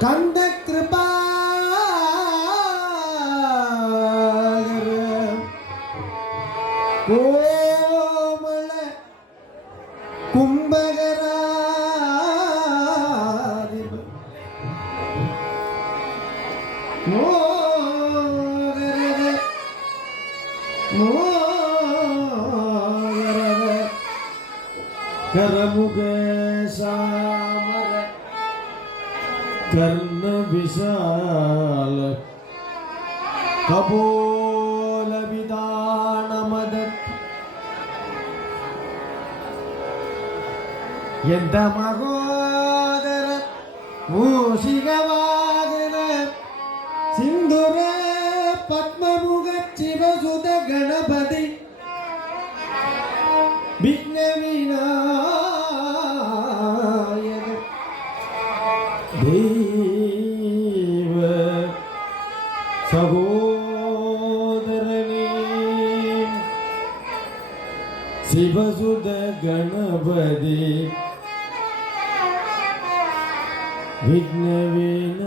கந்த கிருபா கோமள கும்பகராதிப மோகரர மோகரர கரமுக சாமர കർണ വിശാല കപോല വിതാണമത എന്റെ മഹോദര മൂഷികവാദന സിന്ധുര പത്മമുഖ ശിവസുത ഗണപതി വിഘ്നവിനായക. ദൈവ ಶಿವಸುತ ಗಣಪತಿ ವಿಘ್ನವೇನ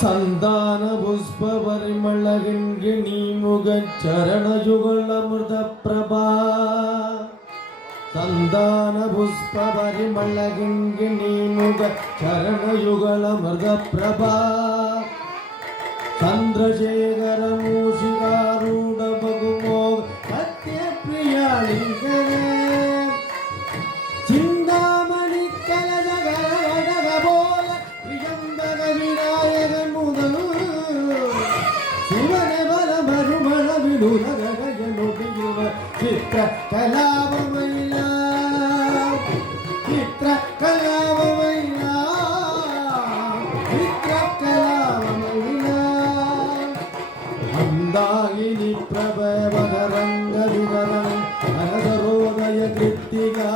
சந்தான புஷ்ப பரிமளகின்ற நீமுகச் சரணயுகல் அமிர்த பிரபா சந்தான புஷ்ப பரிமளகின்ற நீமுக சரணயுகல் அமிர்த பிரபா சந்திரசேகர చిత్ర కళావయ్యా చిత్ర కళావయ్యా చిత్ర కళావయ్యా అందాయిని ప్రభవన రంగ వివరణ అనదరోదయ కృత్తిగా